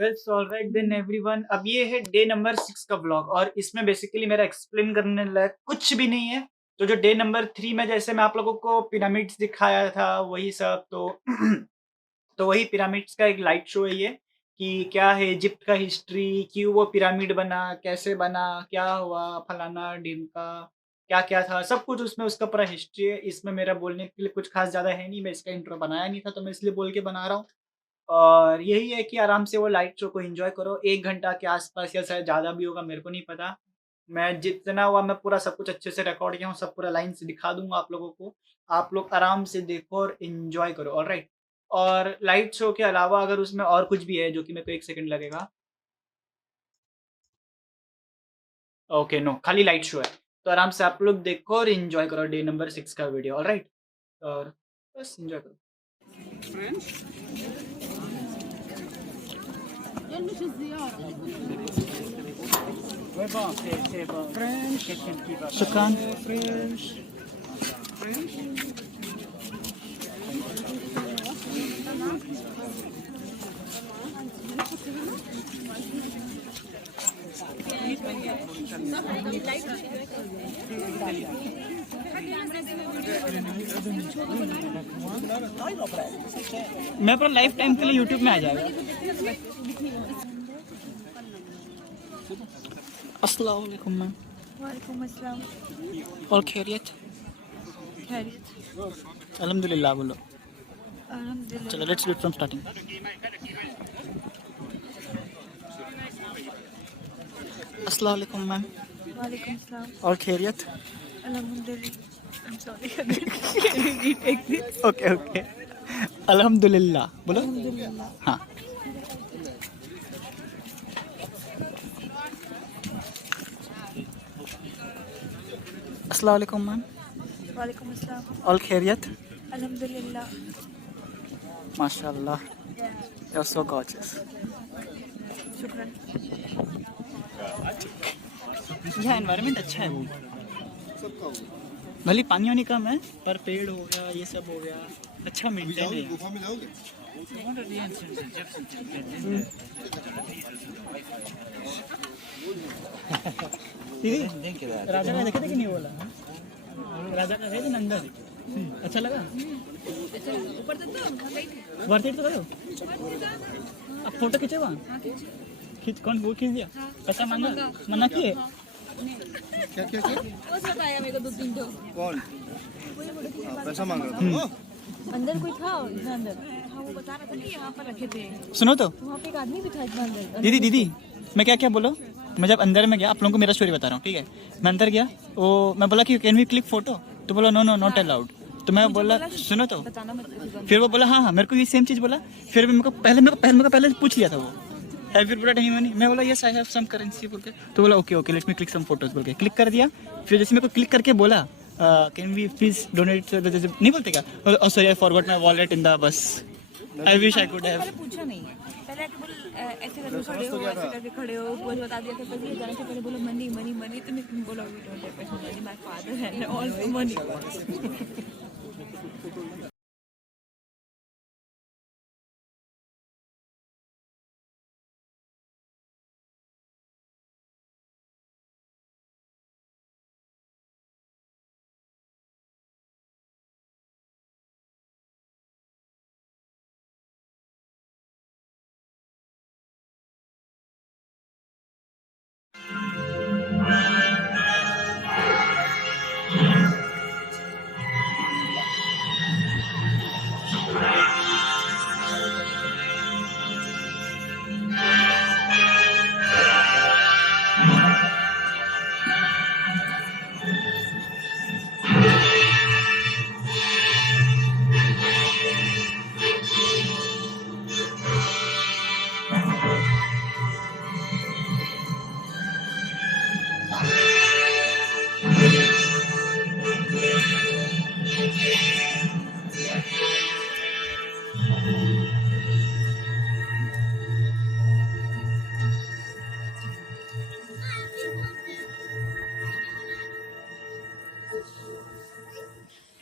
Alright then everyone. अब ये है डे नंबर 6 का व्लॉग और इसमें बेसिकली मेरा एक्सप्लेन करने लायक कुछ भी नहीं है। तो जो डे नंबर 3 में जैसे मैं आप लोगों को पिरामिड्स दिखाया था वही सब तो तो वही पिरामिड्स का एक लाइट शो है ये कि क्या है इजिप्ट का हिस्ट्री, क्यों वो पिरामिड बना, कैसे बना, क्या हुआ, फलाना ढिमका, क्या-क्या था, सब कुछ उसमें उसका पूरा हिस्ट्री है। इसमें मेरा बोलने के लिए कुछ ख़ास ज़्यादा है नहीं, मैं इसका इंट्रो बनाया नहीं था तो मैं इसलिए बोल के बना रहा हूँ। और यही है कि आराम से वो लाइट शो को एन्जॉय करो। 1 घंटा के आस-पास या शायद ज़्यादा भी होगा, मेरे को नहीं पता। मैं जितना हुआ मैं पूरा सब कुछ अच्छे से रिकॉर्ड किया हूँ, सब पूरा लाइन से दिखा दूँगा आप लोगों को। आप लोग आराम से देखो और एन्जॉय करो, ऑलराइट? और लाइट शो के अलावा अगर उसमें और कुछ भी है जो कि मेरे को 1 सेकंड लगेगा। ओके, नो, खाली लाइट शो है। तो आराम से आप लोग देखो और एन्जॉय करो डे नंबर 6 का वीडियो, ऑलराइट? और बस एन्जॉय करो। शुक्रान। मैं पूरा लाइफ टाइम के लिए यूट्यूब में आ जाएगा। अस्सलाम वालेकुम मैम। वालेकुम अस्सलाम। और खैरियत? खैरियत। अल्हम्दुलिल्लाह बोलो। अल्हम्दुलिल्लाह। चलो let's do it from starting. अस्सलाम वालेकुम मैम। वालेकुम अस्सलाम। और खैरियत? अल्हम्दुलिल्लाह। I'm sorry. Can you retake this? Okay okay. अल्हम्दुलिल्लाह बोलो। अल्हम्दुलिल्लाह। हाँ। अस्सलाम वालेकुम मैम। वालेकुम अस्सलाम। और खैरियत? अल्हम्दुलिल्लाह। माशाल्लाह, यू आर सो गॉर्जियस। शुक्रान। यहाँ एनवायरनमेंट अच्छा है वो, भले पानी वानी कम है पर पेड़ हो गया, ये सब हो गया, अच्छा मेंटेन है। गुफा में जाओगे? दीदी राजा का देखे थे कि नहीं बोला? राजा का गए थे ना अंदर, अच्छा लगा? वर्थ इट तो करो। अब फोटो खींचे वहाँ? खींच, कौन वो खींच दिया? पैसा मांगा? मना किए? क्या क्या क्या? बस बताया मेरे को 2-3 तो। कौन? पैसा मांग रहा था वो? अंदर कोई था इतना अंदर? हाँ वो बता रहा था कि यहाँ पर रखे थे। सुनो तो वहाँ पे एक आदमी भी था इतना अंदर। दीदी दीदी, मैं क्या क्या बोलो, मैं जब अंदर में गया, आप लोगों को मेरा स्टोरी बता रहा हूँ, ठीक है? मैं अंदर गया, वो मैं बोला कि कैन वी क्लिक फोटो, तो बोला नो नो नॉट अलाउड। तो मैं बोला सुनो तो, बताना मत। फिर वो बोला हाँ हाँ, मेरे को ये सेम चीज़ बोला। फिर मेरे को पहले पूछ लिया था वो, have you brought any money? मैं बोला yes I have some currency बोल के। तो बोला okay okay let me click some photos बोल के क्लिक कर दिया। फिर जैसे मेरे को क्लिक करके बोला कैन वी प्लीज डोनेट, नहीं बोलते क्या? Sorry I forgot my wallet in the bus, I wish I could have. पूछा नहीं, पहले आके बोल ऐसे करके खड़े हो, ऐसे करके खड़े हो, वो बता दिया था। पहले जाने से पहले बोलो मनी मनी मनी, तो मैं बोला वी डोंट हैव पैसा money, my father had all money.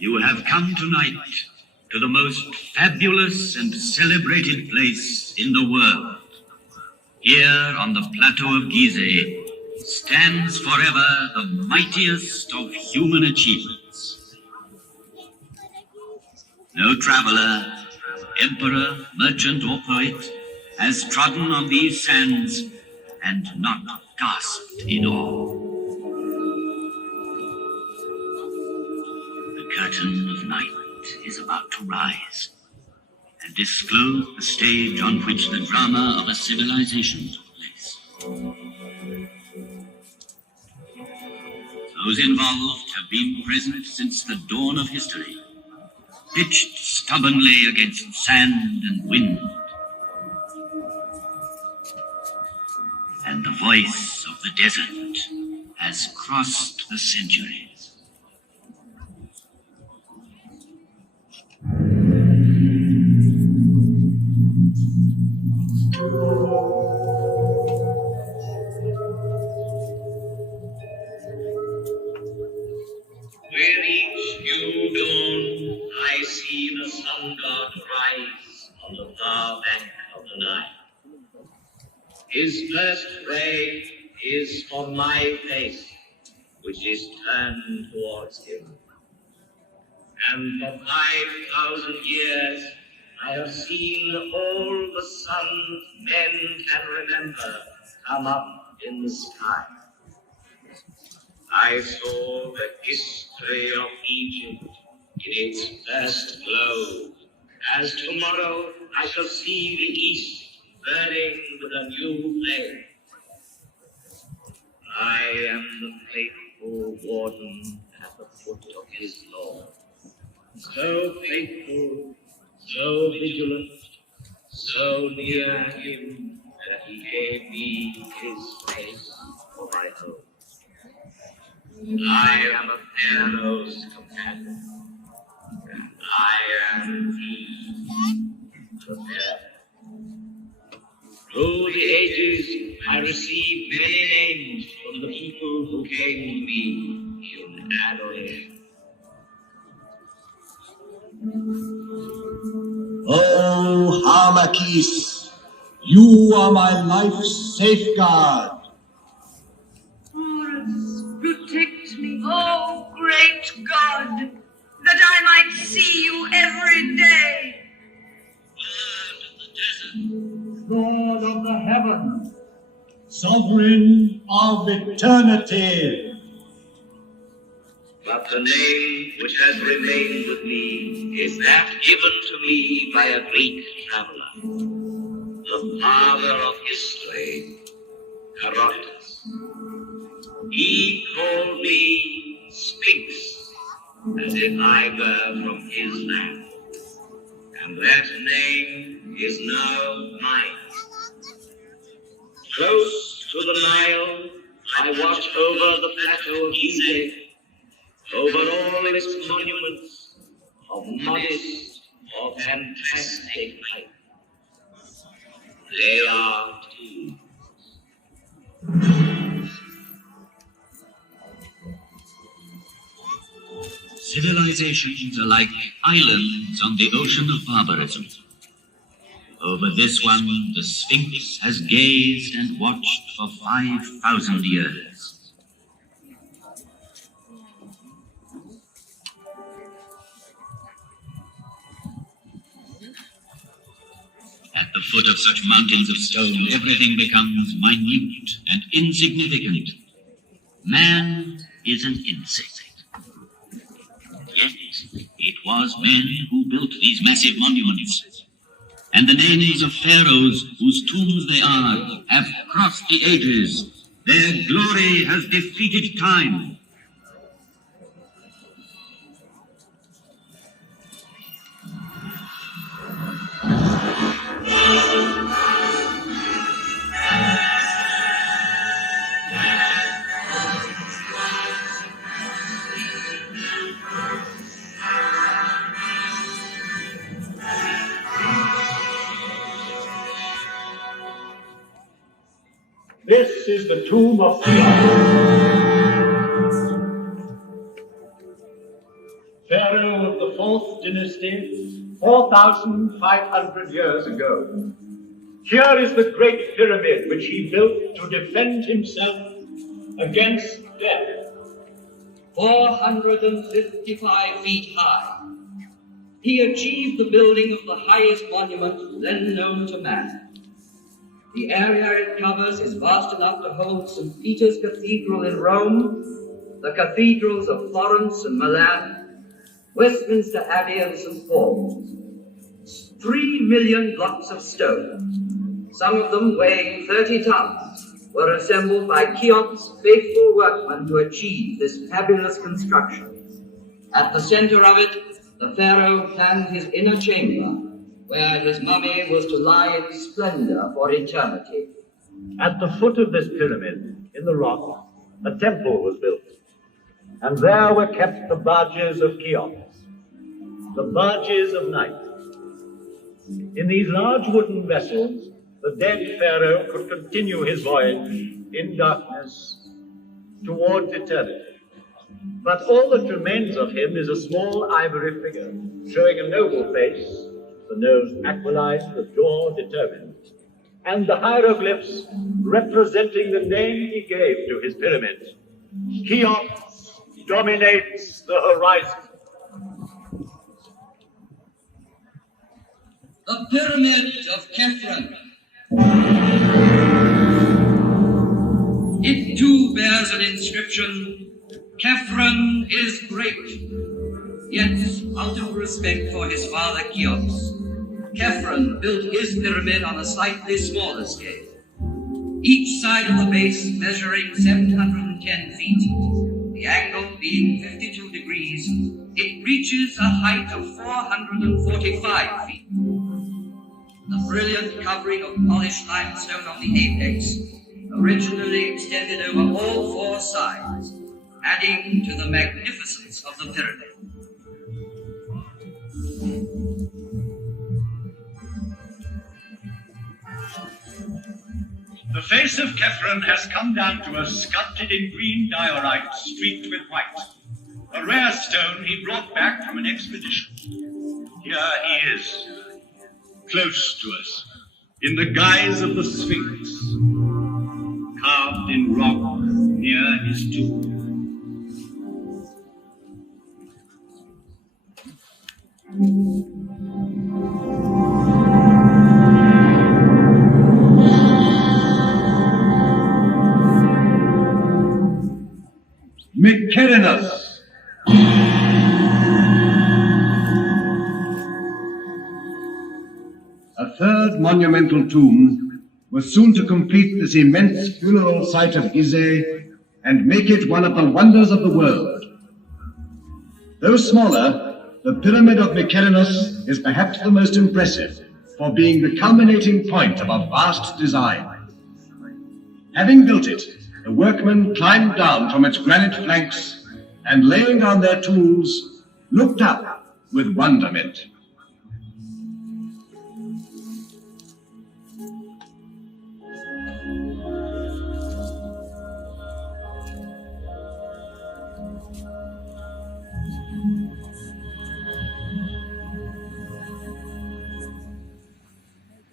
You have come tonight to the most fabulous and celebrated place in the world, Here on the plateau of Gizeh stands forever the mightiest of human achievements. No traveler, emperor, merchant, or poet has trodden on these sands and not gasped in awe. The curtain of night is about to rise and disclose the stage on which the drama of a civilization took place. Those involved have been present since the dawn of history, pitched stubbornly against sand and wind. And the voice of the desert has crossed the centuries. Where each new dawn I see the sun god rise on the far bank of the Nile. His first ray is on my face, which is turned towards him. And for 5,000 years I have seen all the suns men can remember come up in the sky. I saw the history of Egypt in its first glow, as tomorrow I shall see the east burning with a new flame. I am the faithful warden at the foot of his law, so faithful, so vigilant, so near him that he gave me his face for my own. I am a Pharaoh's companion, and I am he, the Pharaoh. Through the ages, I received many names from the people who came to me in adoration. Oh, Harmakis, you are my life's safeguard. Protect me, oh great God, that I might see you every day. Lord of the heaven, sovereign of eternity. But the name which has remained with me is that given to me by a Greek traveler, the father of history, Herodotus. He called me Sphinx, as if I were from his land, and that name is now mine. Close to the Nile, I watch over the plateau of Gizeh, over all its monuments of modest or fantastic height. They are tombs. Civilizations are like islands on the ocean of barbarism. Over this one, the Sphinx has gazed and watched for 5,000 years. At the foot of such mountains of stone, everything becomes minute and insignificant. Man is an insect. Yet, it was men who built these massive monuments. And the names of pharaohs whose tombs they are have crossed the ages. Their glory has defeated time. This is the tomb of Pharaoh of the 4th dynasty, 4,500 years ago. Here is the great pyramid which he built to defend himself against death. 455 feet high. He achieved the building of the highest monument then known to man. The area it covers is vast enough to hold St. Peter's Cathedral in Rome, the cathedrals of Florence and Milan, Westminster Abbey and St. Paul's. 3 million blocks of stone, some of them weighing 30 tons, were assembled by Cheop's faithful workmen to achieve this fabulous construction. At the center of it, the pharaoh planned his inner chamber, where his mummy was to lie in splendor for eternity. At the foot of this pyramid, in the rock, a temple was built, and there were kept the barges of Cheops, the barges of night. In these large wooden vessels, the dead pharaoh could continue his voyage in darkness towards eternity. But all that remains of him is a small ivory figure, showing a noble face, the nose aquiline, the jaw determined, and the hieroglyphs representing the name he gave to his pyramid. Cheops dominates the horizon. The Pyramid of Khephren. It too bears an inscription, Khephren is great. Yet, out of respect for his father Cheops, Khephren built his pyramid on a slightly smaller scale. Each side of the base measuring 710 feet, the angle being 52 degrees, it reaches a height of 445 feet. The brilliant covering of polished limestone on the apex originally extended over all 4 sides, adding to the magnificence of the pyramid. The face of Khephren has come down to us sculpted in green diorite streaked with white, a rare stone he brought back from an expedition. Here he is, close to us, in the guise of the Sphinx, carved in rock near his tomb. Mykerinus. A third monumental tomb was soon to complete this immense funeral site of Gizeh and make it one of the wonders of the world. Though smaller, the Pyramid of Mykerinus is perhaps the most impressive for being the culminating point of a vast design. Having built it, the workmen climbed down from its granite flanks and, laying down their tools, looked up with wonderment.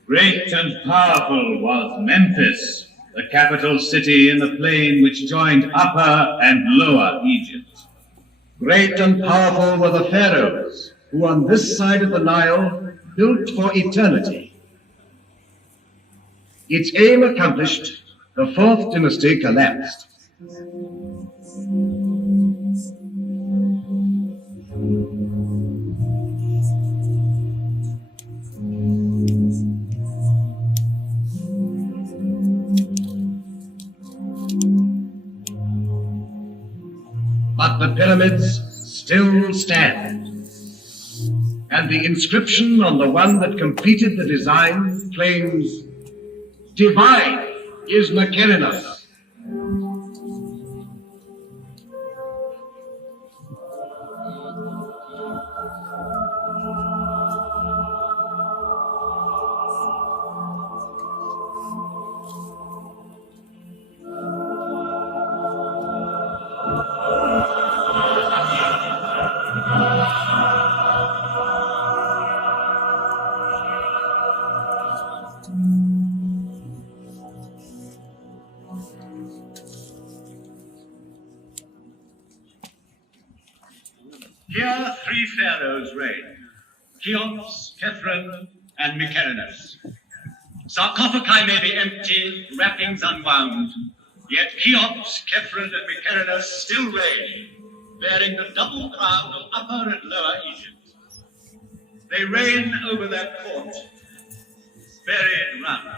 Great and powerful was Memphis, the capital city in the plain which joined Upper and Lower Egypt. Great and powerful were the pharaohs, who on this side of the Nile built for eternity. Its aim accomplished, the fourth dynasty collapsed. But the pyramids still stand. And the inscription on the one that completed the design claims, "Divine is Mykerinus." Here 3 pharaohs reigned, Cheops, Khephren, and Mycerinus. Sarcophagi may be empty, wrappings unwound, yet Cheops, Khephren, and Mycerinus still reign, bearing the double crown of Upper and Lower Egypt. They reign over their court, buried round,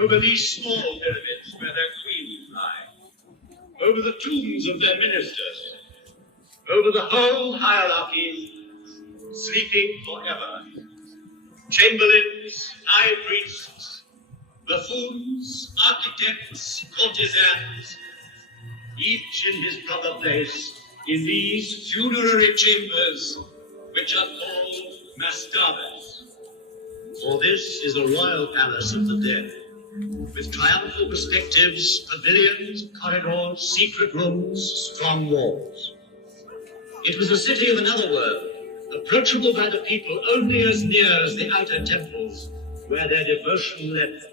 over these small pyramids where their queens lie, over the tombs of their ministers, over the whole hierarchy, sleeping forever. Chamberlains, high priests, buffoons, architects, courtesans, each in his proper place in these funerary chambers, which are called mastabas. For this is a royal palace of the dead, with triumphal perspectives, pavilions, corridors, secret rooms, strong walls. It was a city of another world, approachable by the people only as near as the outer temples, where their devotion led them.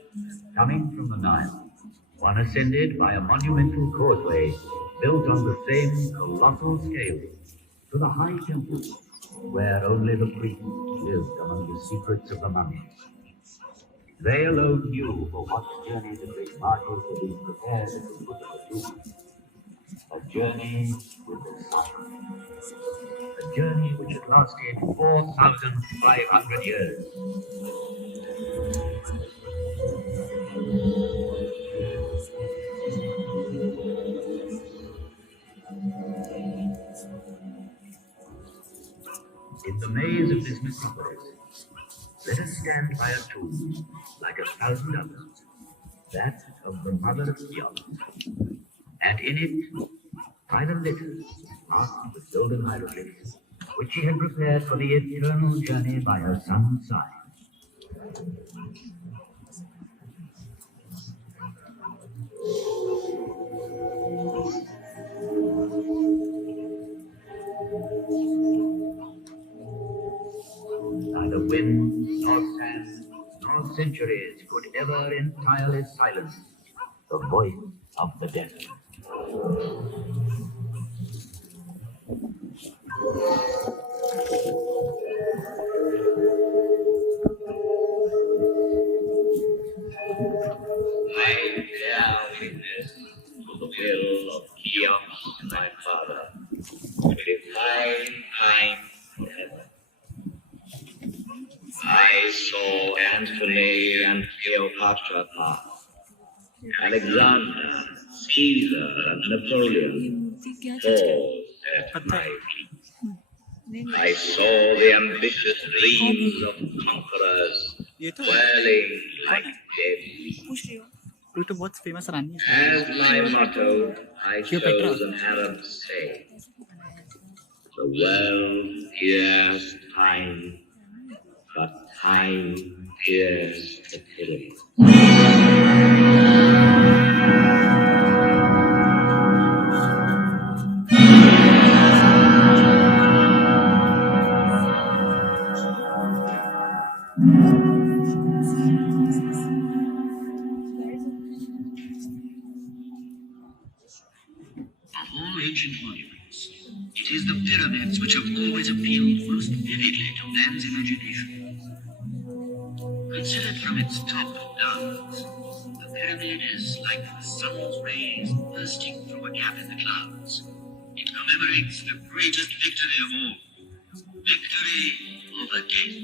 Coming from the Nile, one ascended by a monumental causeway built on the same colossal scale to the high temple, where only the priests lived among the secrets of the mummies. They alone knew for what journey the great martyrs were being prepared at the foot of the tomb. A journey with the sun. A journey which had lasted 4,500 years. In the maze of this metropolis, let us stand by a tomb like 1,000 others, that of the mother of Cheops, and in it, by the litters marked with golden hieroglyphs, which she had prepared for the eternal journey by her son's side. Neither wind, nor sand, nor centuries could ever entirely silence the voice of the desert. I bear witness to the will of Cheops, my father, to define time forever. I saw Antony and Cleopatra pass, Alexander, Caesar, and Napoleon fall at my feet. I saw the ambitious dreams of conquerors whirling like dead. तो बहुत famous Rani As my motto, I chose an Arab saying: the world fears time, but time fears the tyranny. Of all ancient monuments, it is the pyramids which have always appealed most vividly to man's imagination. Considered from its top downwards, the pyramid is like the sun's rays bursting through a gap in the clouds. It commemorates the greatest victory of all, victory over death.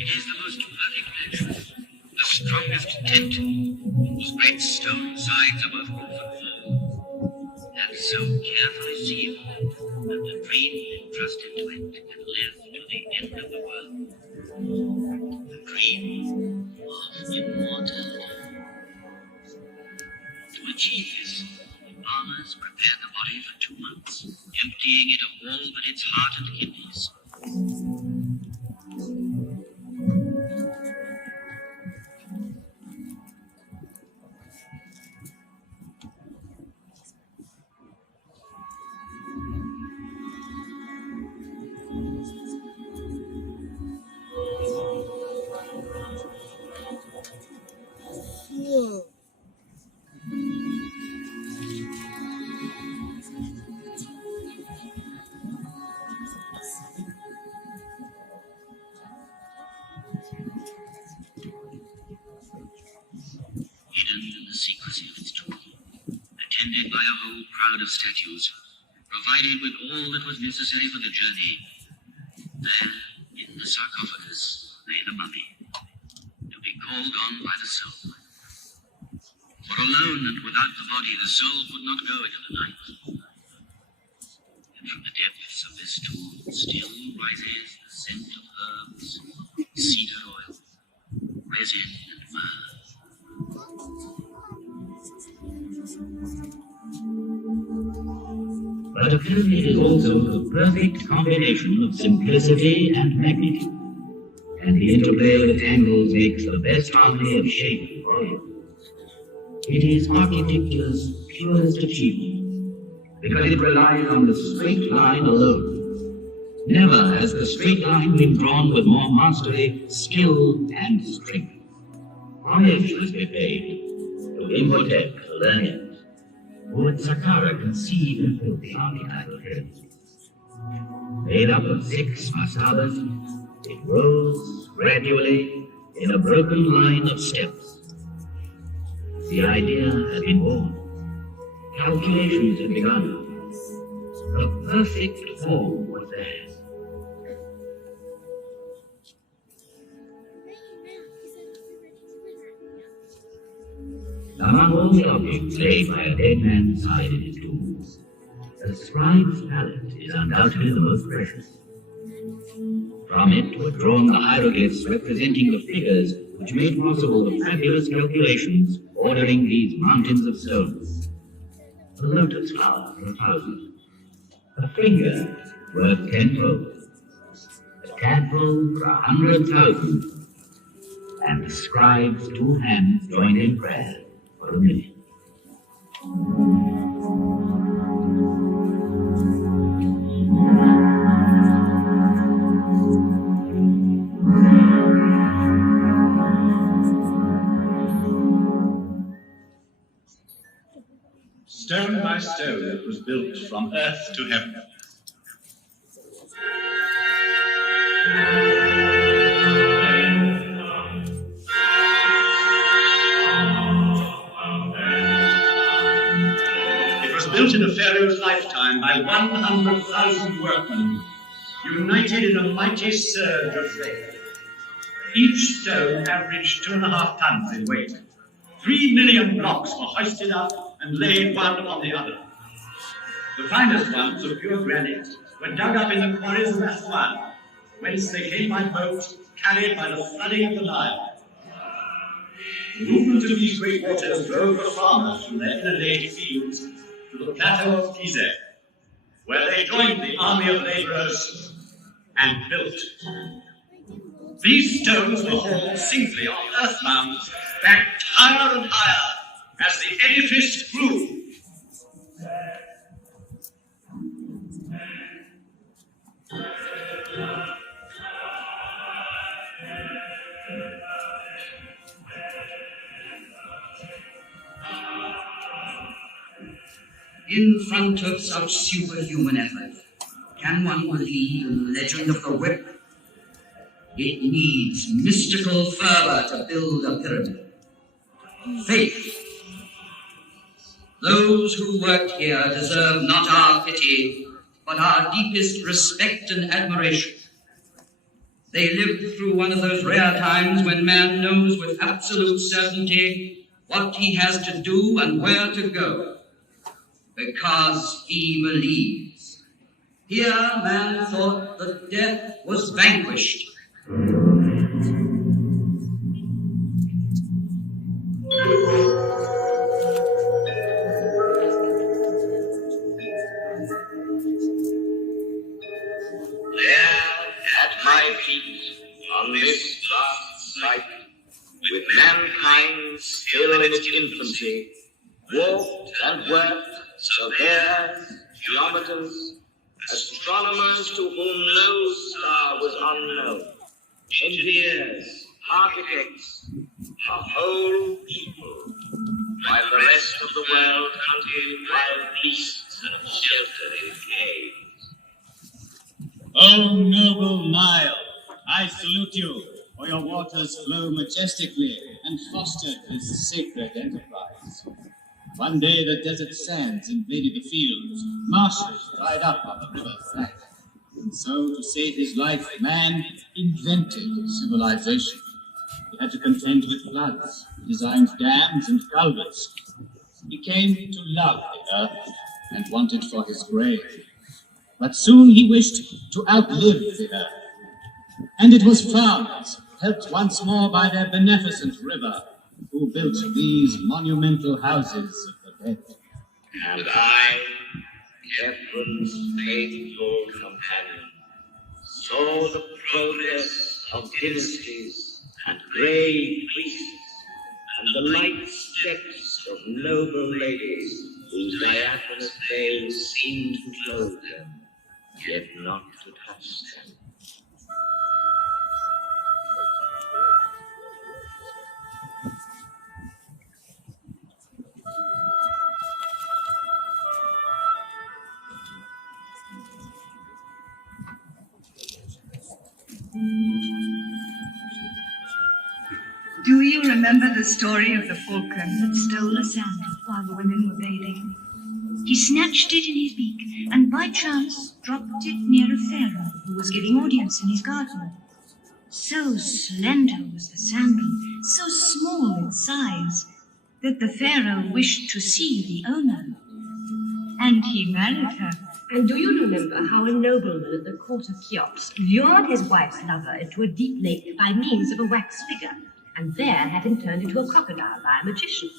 It is the most perfect picture, the strongest tent, whose great stone sides are both roof and fall, and so carefully sealed that the dream entrusted to it can live to the end of the world. The dream of immortality. To achieve this, the farmers prepared the body for 2 months, emptying it of all but its heart and kidneys. by a whole crowd of statues, provided with all that was necessary for the journey. There, in the sarcophagus, lay the mummy, to be called on by the soul. For alone and without the body, the soul could not go into the night. And from the depths of this tomb still rises the scent of herbs, cedar oil, resin, and myrrh. But a pyramid is also the perfect combination of simplicity and magnitude, and the interplay of its angles makes the best harmony of shape and volume. It is architecture's purest achievement, because it relies on the straight line alone. Never has the straight line been drawn with more mastery, skill, and strength. Homage must be paid to Imhotep, the learned, who at Saqqara conceived and built the archetypal pyramid. Made up of 6 mastabas, it rose gradually in a broken line of steps. The idea had been born. Calculations had begun. The perfect form was there. Among all the objects laid by a dead man's side in his tomb, the scribe's palette is undoubtedly the most precious. From it were drawn the hieroglyphs representing the figures which made possible the fabulous calculations ordering these mountains of stone. A lotus flower for 1,000, a finger worth 10-fold, a tadpole for 100,000, and the scribe's 2 hands joined in prayer for 1,000,000. Stone by stone, it was built from earth to heaven. It was built in a pharaoh's lifetime by 100,000 workmen, united in a mighty surge of faith. Each stone averaged 2.5 tons in weight. 3 million blocks were hoisted up and laid one upon the other. The finest ones of pure granite were dug up in the quarries of Aswan, whence they came by boat, carried by the flooding of the Nile. The movement of these great waters drove the farmers from their inundated fields to the plateau of Gizeh, where they joined the army of laborers and built. These stones were hauled singly on earth mounds, backed higher and higher as the edifice grew. In front of such superhuman effort, can one believe in the legend of the whip? It needs mystical fervor to build a pyramid. Faith. Those who work here deserve not our pity, but our deepest respect and admiration. They lived through one of those rare times when man knows with absolute certainty what he has to do and where to go, because he believes. Here man thought that death was vanquished. On this vast site, with mankind still in its infancy, walked and worked surveyors, geometers, astronomers to whom no star was unknown, engineers, architects, a whole people, while the rest of the world hunted wild beasts and sheltered in caves. O noble Nile, I salute you, for your waters flow majestically and fostered this sacred enterprise. One day the desert sands invaded the fields, marshes dried up on the river flat. And so, to save his life, man invented civilization. He had to contend with floods, designed dams and culverts. He came to love the earth and wanted for his grave. But soon he wished to outlive the earth. And it was farmers, helped once more by their beneficent river, who built these monumental houses of the dead. And I, Kepler's faithful companion, saw the progress of dynasties and grey priests, and the light steps of noble ladies whose diaphanous veils seemed to clothe them, yet not to touch them. Do you remember the story of the falcon that stole a sandal while the women were bathing? He snatched it in his beak and by chance dropped it near a pharaoh who was giving audience in his garden. So slender was the sandal, so small in size, that the pharaoh wished to see the owner. And he married her. And do you remember how a nobleman at the court of Cheops lured his wife's lover into a deep lake by means of a wax figure, and there had him turned into a crocodile by a magician?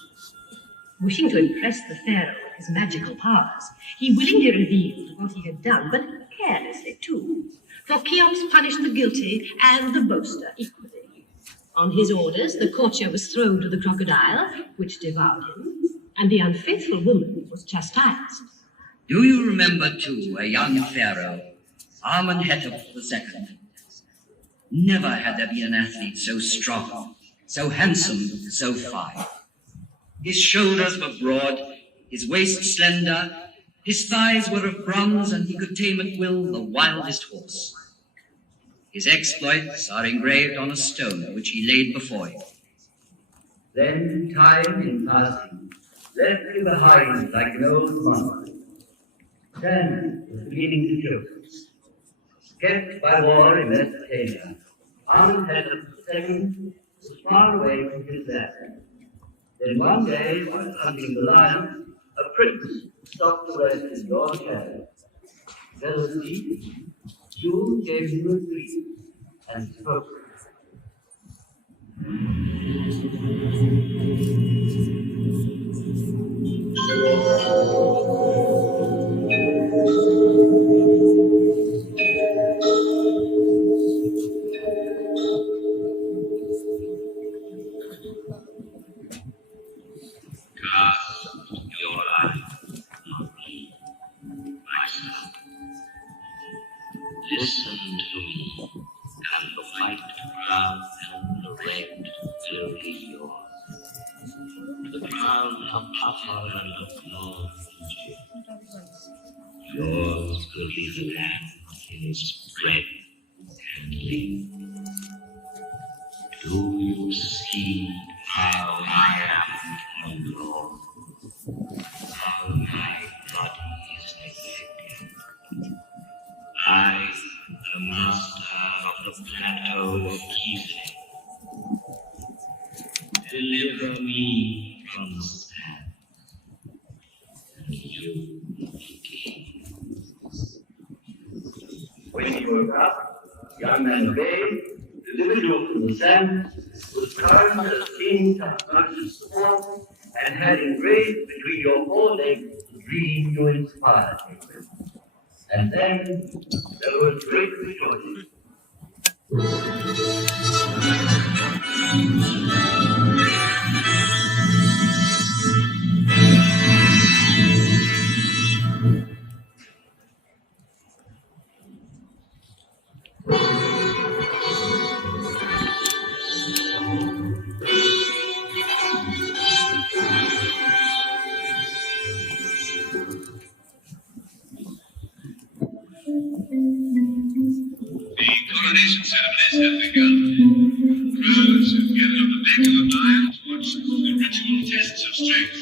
Wishing to impress the pharaoh with his magical powers, he willingly revealed what he had done, but carelessly too, for Cheops punished the guilty and the boaster equally. On his orders, the courtier was thrown to the crocodile, which devoured him, and the unfaithful woman was chastised. Do you remember, too, a young pharaoh, Amenhotep II? Never had there been an athlete so strong, so handsome, so fine. His shoulders were broad, his waist slender, his thighs were of bronze, and he could tame at will the wildest horse. His exploits are engraved on a stone which he laid before you. Then time in passing left you behind like an old monk. Then was beginning to choke. Kept by war in Mesopotamia, Amenhotep II was far away from his land. Then one day, while hunting the lion, a prince stopped to rest in your shadow. Fell asleep, you gave him a dream and spoke. Cast your light on me, my son. Listen to me, and the white crown and the red will be yours. The crown of power and of glory, yours will be the land in its bread and meat. Do you see how I am on Lord? How my body is neglected? I, the master of the plateau of Gizeh, deliver me from the sand, and you begin. When you woke up, young man obeyed, delivered you from the sand, was carved as a king to Moses' sword, and had engraved between your forelegs the dream you inspired him. And then there was great rejoicing. The coronation ceremonies have begun. Crowds have gathered on the bank of the Nile to watch the ritual tests of strength.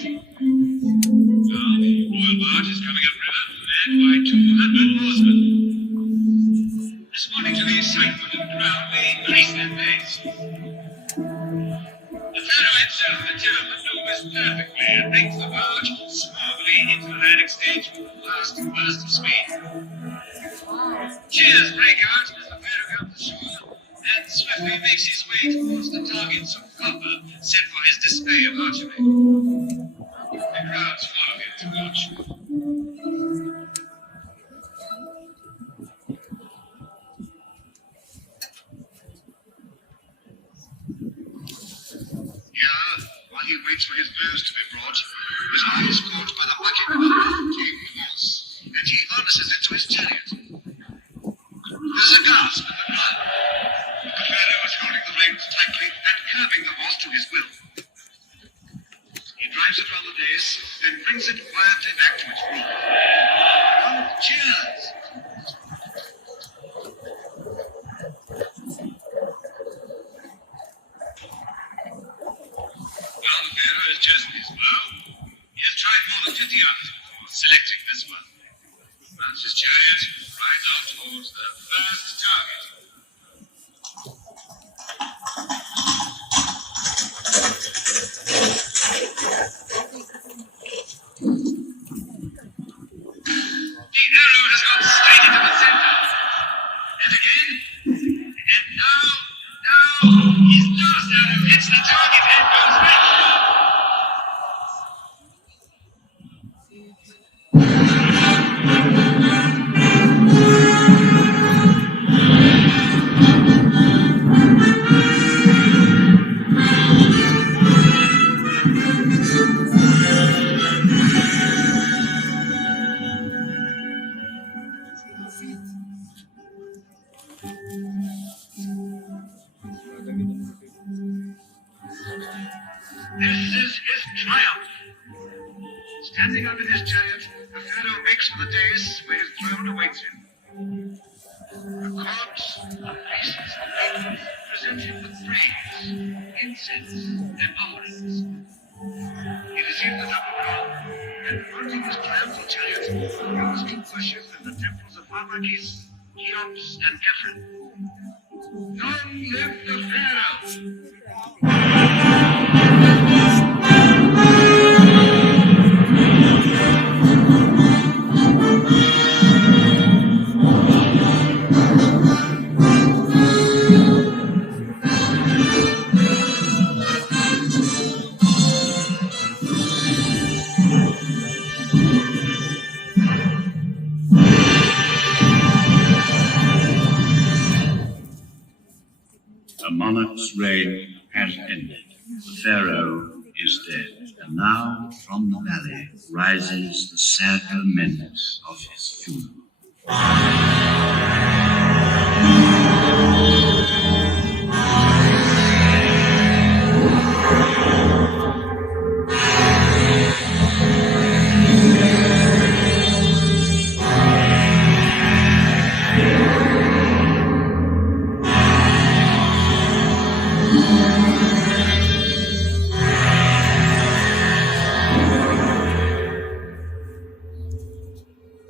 material maneuvers perfectly and brings the barge smoothly into the landing stage with a last burst of speed. Cheers break out as the Pharaoh comes ashore and swiftly makes his way towards the targets of copper set for his display of archery. The crowds follow him to watch. Here, while he waits for his bows to be brought, his eye is caught by the bucket of a tamed horse, and he harnesses it to his chariot. There's a gasp in the crowd. The Pharaoh is holding the reins tightly and curbing the horse to his will. He drives it round the dais, then brings it quietly back to its room. Cheers! Well, the Pharaoh has chosen his bow. He has tried more than 50 others before selecting this one. Mounts his chariot, rides out towards the first target. The arrow has gone straight into the center. And again. And now, his last arrow hits the target and goes back. This is his triumph. Standing up in his chariot, the Pharaoh makes for the dais where his throne awaits him. The court, the priests, the people present him with praise, incense, and offerings. He receives the double crown, and mounting his triumphal chariot, goes to worship in the temples of Harmagis, Cheops, and Khephren. Long live the Pharaoh! The monarch's reign has ended. The Pharaoh is dead. And now, from the valley, rises the sad lament of his funeral.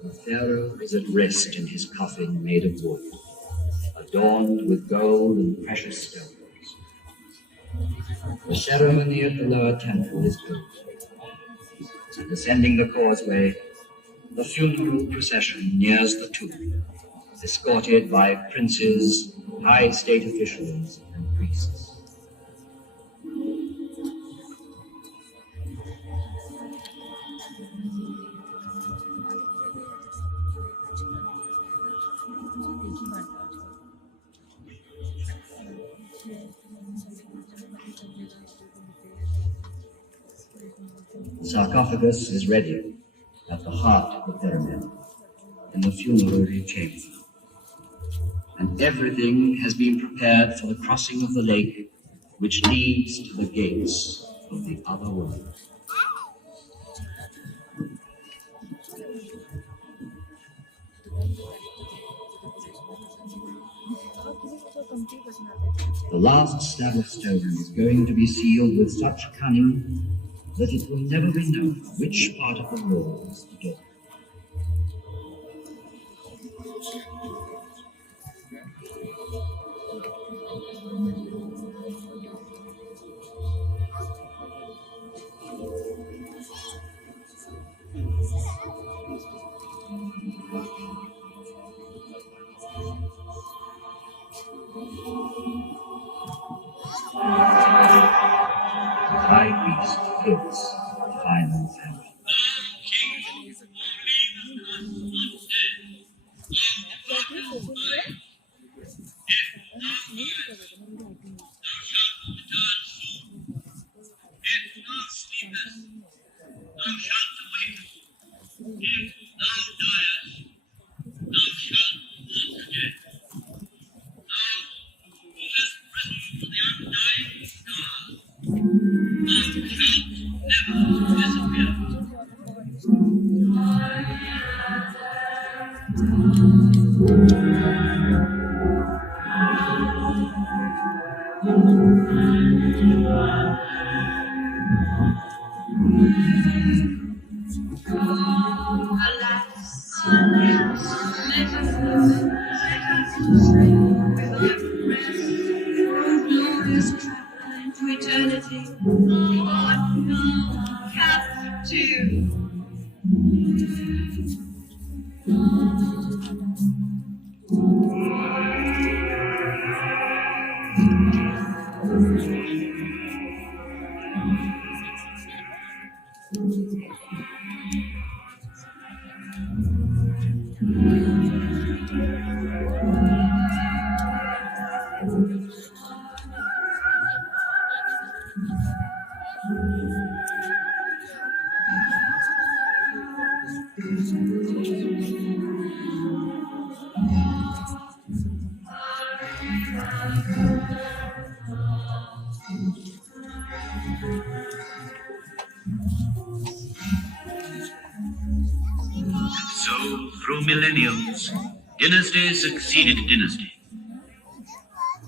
The Pharaoh is at rest in his coffin made of wood, adorned with gold and precious stones. The ceremony at the lower temple is over. Descending the causeway, the funeral procession nears the tomb, escorted by princes, high state officials, and priests. The sarcophagus is ready at the heart of the pyramid in the funerary chamber, and everything has been prepared for the crossing of the lake which leads to the gates of the other world. The last slab of stone is going to be sealed with such cunning that it will never be known which part of the wall is the door. its final farewell. To eternity, God, no, captive. So, through millenniums, dynasty succeeded dynasty.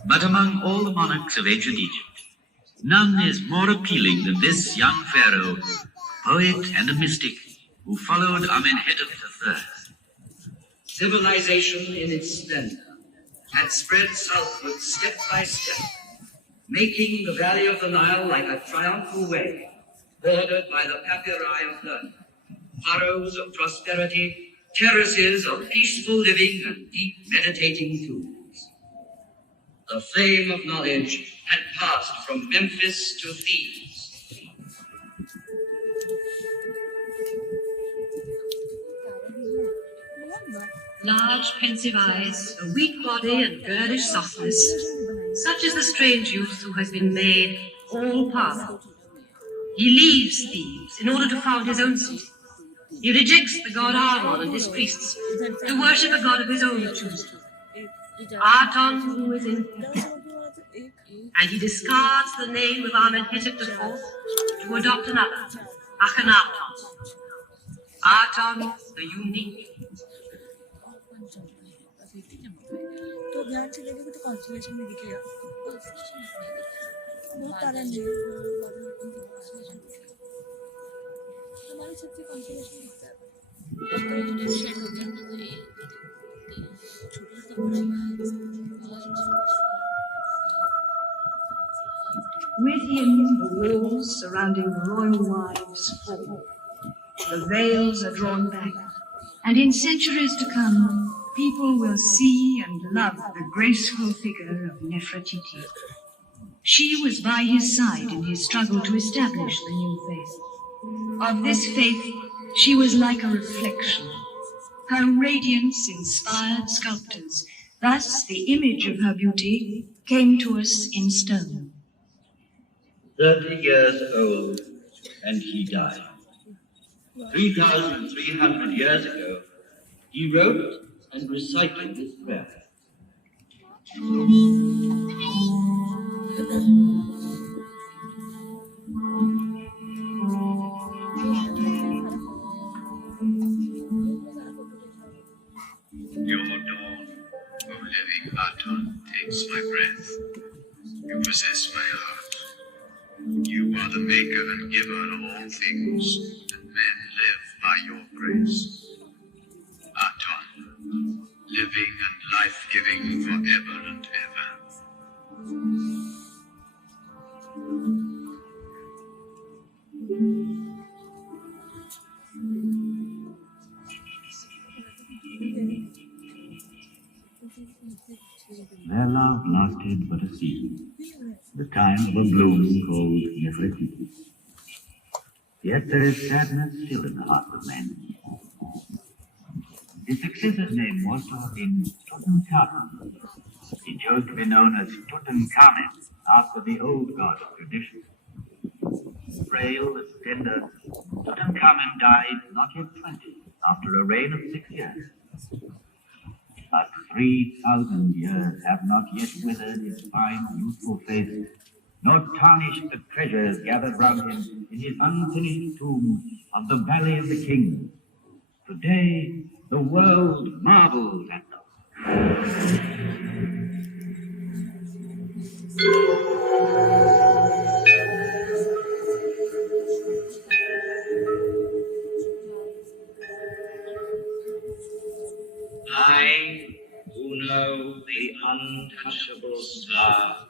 But among all the monarchs of ancient Egypt, none is more appealing than this young pharaoh, poet and a mystic, who followed Amenhotep III. Civilization in its splendor had spread southward step by step, making the valley of the Nile like a triumphal way, bordered by the papyri of learning, furrows of prosperity, terraces of peaceful living, and deep meditating tombs. The flame of knowledge had passed from Memphis to Thebes. Large, pensive eyes, a weak body and girlish softness, such is the strange youth who has been made all-powerful. He leaves Thebes in order to found his own city. He rejects the god Amon and his priests to worship a god of his own choosing, Aton, who is in and he discards the name of Amenhotep IV to adopt another, Akhenaton. Aton, the unique. तो ध्यान से देखेंगे तो constellation में दिखेगा बहुत तारा नहीं हमारी सबसे कॉन्स्टेलेशन दिखता है अब तो ये शेड हो गया तो ये छोटा सा With him, the walls surrounding the royal wives fall. The veils are drawn back, and in centuries to come, people will see and love the graceful figure of Nefertiti. She was by his side in his struggle to establish the new faith. Of this faith, she was like a reflection. Her radiance inspired sculptors. Thus, the image of her beauty came to us in stone. 30 years old, and he died. 3,300 years ago, he wrote and recited this prayer. Your dawn, O living Aton, takes my breath. You possess my heart. You are the maker and giver of all things, and men live by your grace. Aton, living and life-giving forever and ever. Their love lasted but a season, the time of a bloom called Nefertiti. Yet there is sadness still in the hearts of men. His successor's name was to have been Tutankhamun. He chose to be known as Tutankhamen after the old god of tradition. Frail and tender, Tutankhamen died not yet 20 after a reign of 6 years. But 3,000 years have not yet withered his fine, youthful face, nor tarnished the treasures gathered round him in his unfinished tomb of the Valley of the Kings. Today, the world marvels at them. I, who know the untouchable star,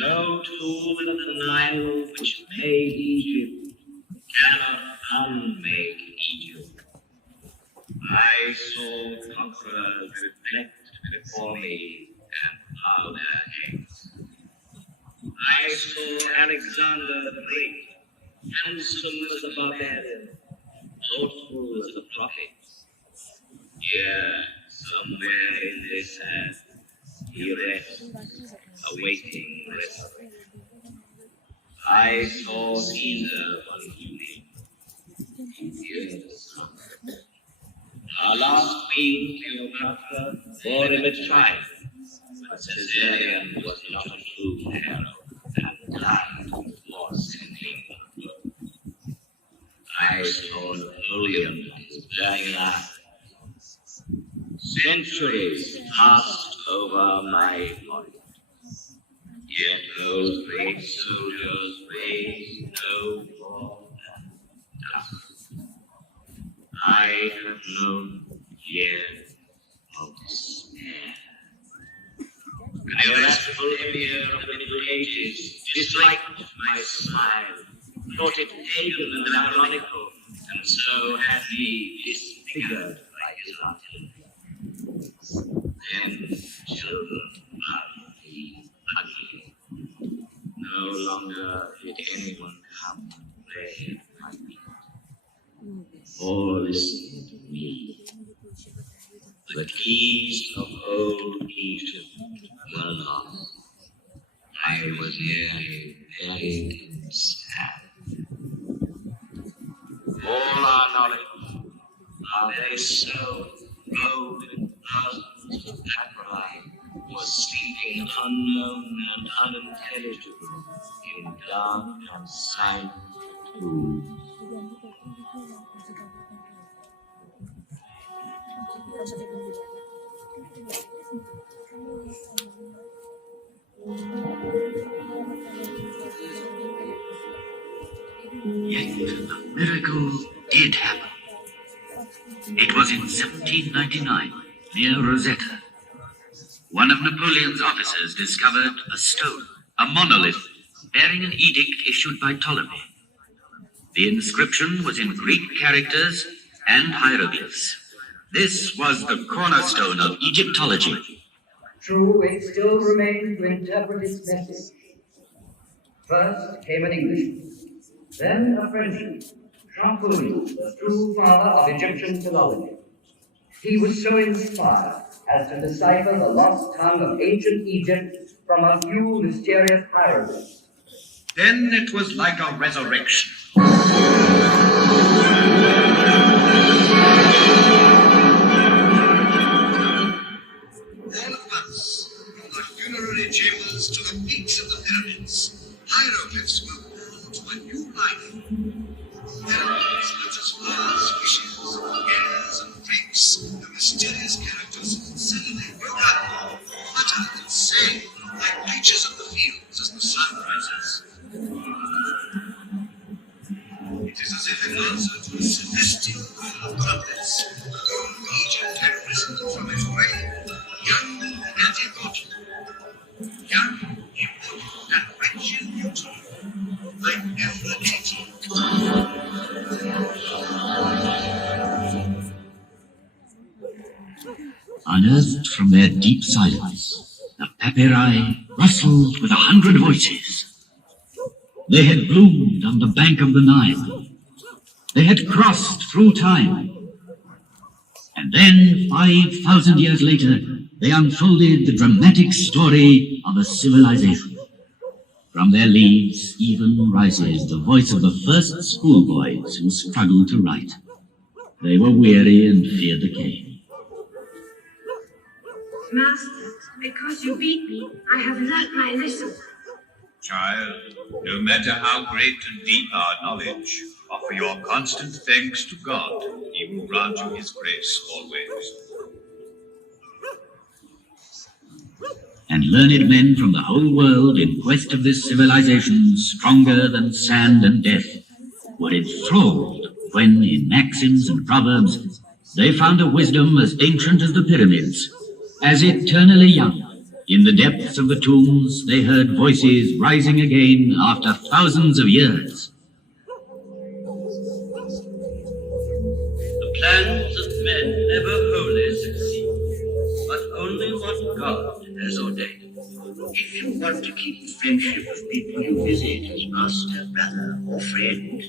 know too that the Nile which made Egypt cannot unmake Egypt. I saw conquerors reflect before me and bow their heads. I saw Alexander the Great, handsome as a barbarian, thoughtful as a prophet. Here, somewhere in this earth, he rests, awaiting resurrection. I saw Caesar one evening. Here's our last queen, Cleopatra, bore him a child, but Caesarion was not a true hero, and died before sending her. I saw Napoleon and his burning eye. Centuries passed over my body, yet those great soldiers raised no more than dust. I have known years of despair. The wrathful emir of the Middle Ages disliked my smile, thought it pagan and ironical, and so had me disfigured by his artillery. Then children are ugly. No longer did anyone come and play at my feet, or listen to me. The keys of old Egypt were lost. I was nearly buried in sand. All our knowledge, our very soul, robed in thousands of Caprine, was sleeping unknown and unintelligible in dark and silent tombs. Yet a miracle did happen. It was in 1799, near Rosetta. One of Napoleon's officers discovered a stone, a monolith, bearing an edict issued by Ptolemy. The inscription was in Greek characters and hieroglyphs. This was the cornerstone of Egyptology. True, it still remained to interpret its message. First came an Englishman, then a Frenchman, Champollion, the true father of Egyptian philology. He was so inspired as to decipher the lost tongue of ancient Egypt from a few mysterious hieroglyphs. Then it was like a resurrection. All at once, from the funerary chambers to the peaks of the pyramids, hieroglyphs were born to a new life. Animals such as flowers, fishes, hairs, and drapes, the mysterious characters suddenly woke up, flutter and sang like creatures of the fields as the sun rises. It is as if in answer to a celestial call of goddess, old Egypt had risen from its grave, young and immortal. Young, immortal, and rich in beauty, like Aphrodite. Unearthed from their deep silence, the papyri rustled with 100 voices. They had bloomed on the bank of the Nile. They had crossed through time. And then, 5,000 years later, they unfolded the dramatic story of a civilization. From their leaves even rises the voice of the first schoolboys who struggled to write. They were weary and feared the cane. Master, because you beat me, I have learnt my lesson. Child, no matter how great and deep our knowledge, offer your constant thanks to God. He will grant you his grace always. And learned men from the whole world in quest of this civilization stronger than sand and death were enthralled when, in maxims and proverbs, they found a wisdom as ancient as the pyramids, as eternally young. In the depths of the tombs, they heard voices rising again after thousands of years. The plans of men never wholly succeed, but only what God has ordained. If you want to keep the friendship of people you visit as master, brother, or friend,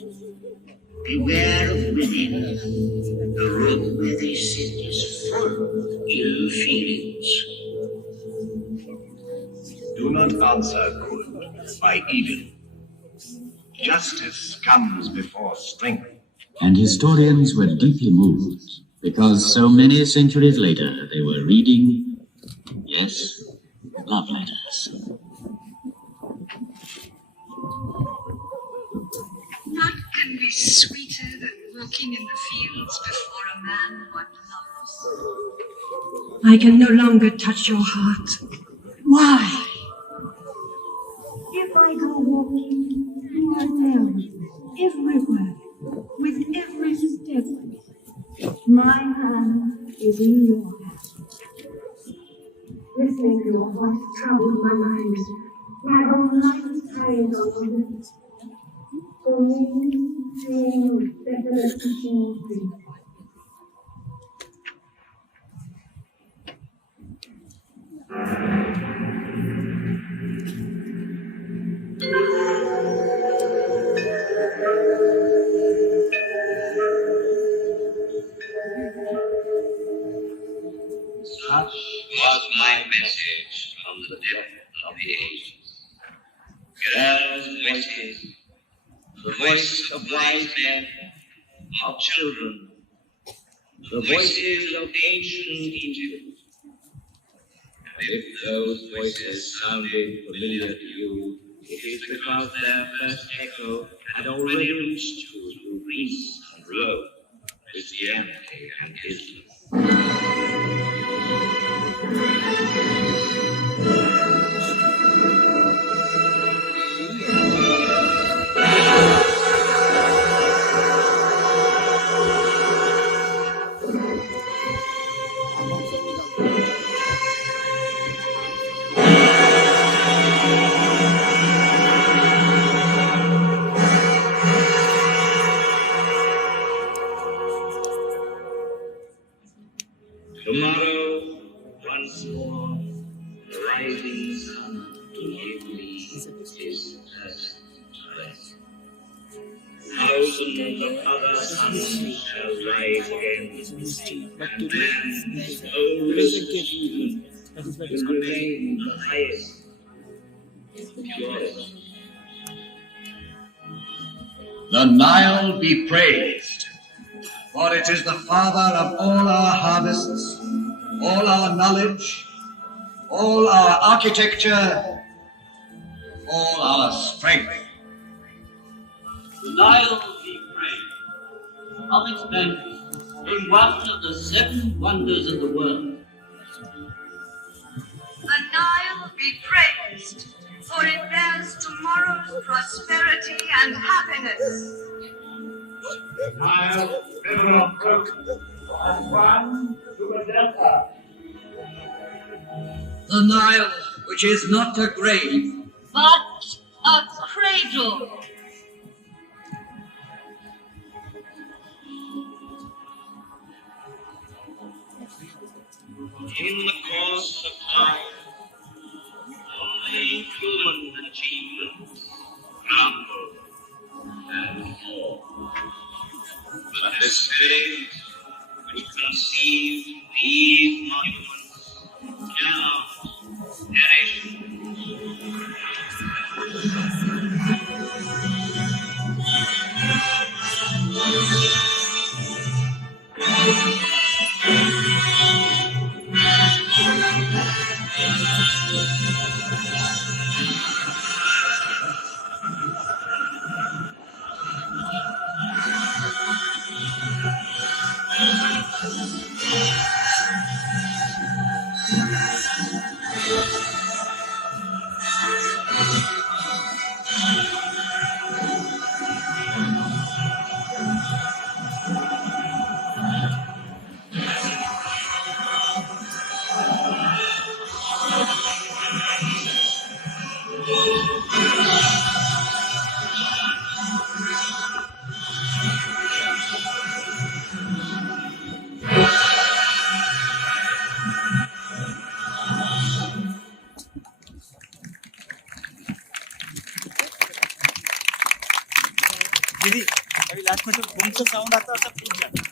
beware of women. The room where they sit is full of ill feelings. Do not answer good by evil. Justice comes before strength. And historians were deeply moved, because so many centuries later they were reading, yes, love letters. What can be sweeter than walking in the fields before a man one loves? I can no longer touch your heart. Why? If I go walking, you are there with me, everywhere, with every step. My hand is in your hand. Listening to your voice troubled my mind. My own life carried on with it. For me, dreams better than teaching dreams. Such was my message from the depth of the ages. Girls' voices, the voice of wise men, of children, the voices of ancient Egypt. And if those voices sounded familiar to you, it is because their first echo had already reached you through Greece and Rome, Christianity and Islam. Tomorrow, once more, the rising sun to give me his first rest. Thousands of other suns shall rise again, and man's oldest achievement will remain the highest, purest. The Nile be praised, for it is the father of all our harvests, all our knowledge, all our architecture, all our strength. The Nile be praised. From its banks came one of the 7 wonders of the world. The Nile be praised, for it bears tomorrow's prosperity and happiness. Nile, river of hope, and one to the delta. The Nile, which is not a grave, But a cradle. In the course of time, only human achievements crumble But the spirit which conceived these monuments cannot perish. दीदी अभी last में तो boom से sound आता है और सब टूट जाता है।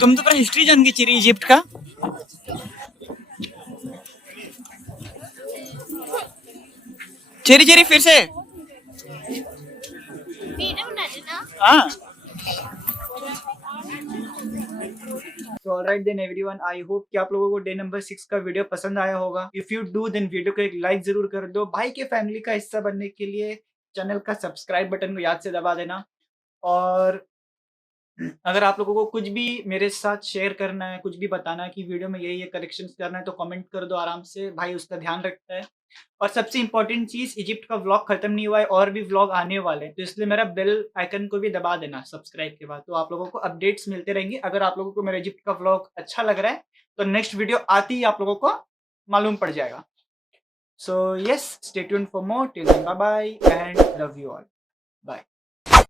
तुम तो पूरा हिस्ट्री जान के चिरी इजिप्ट का। चेरी चेरी फिर से हाँ। तो alright then everyone, I hope कि आप लोगों को डे नंबर 6 का वीडियो पसंद आया होगा। If you do then video को एक लाइक जरूर कर दो। भाई के फैमिली का हिस्सा बनने के लिए चैनल का सब्सक्राइब बटन को याद से दबा देना। और अगर आप लोगों को कुछ भी मेरे साथ शेयर करना है, कुछ भी बताना है कि वीडियो में ये करेक्शंस करना है, तो कमेंट कर दो आराम से, भाई उसका ध्यान रखता है। और सबसे इंपॉर्टेंट चीज, इजिप्ट का व्लॉग खत्म नहीं हुआ है, और भी व्लॉग आने वाले हैं, तो इसलिए मेरा बेल आइकन को भी दबा देना सब्सक्राइब के बाद, तो आप लोगों को अपडेट्स मिलते रहेंगे। अगर आप लोगों को मेरा इजिप्ट का व्लॉग अच्छा लग रहा है तो नेक्स्ट वीडियो आती ही आप लोगों को मालूम पड़ जाएगा। So yes, stay tuned for more. Till then bye bye and love you all. Bye.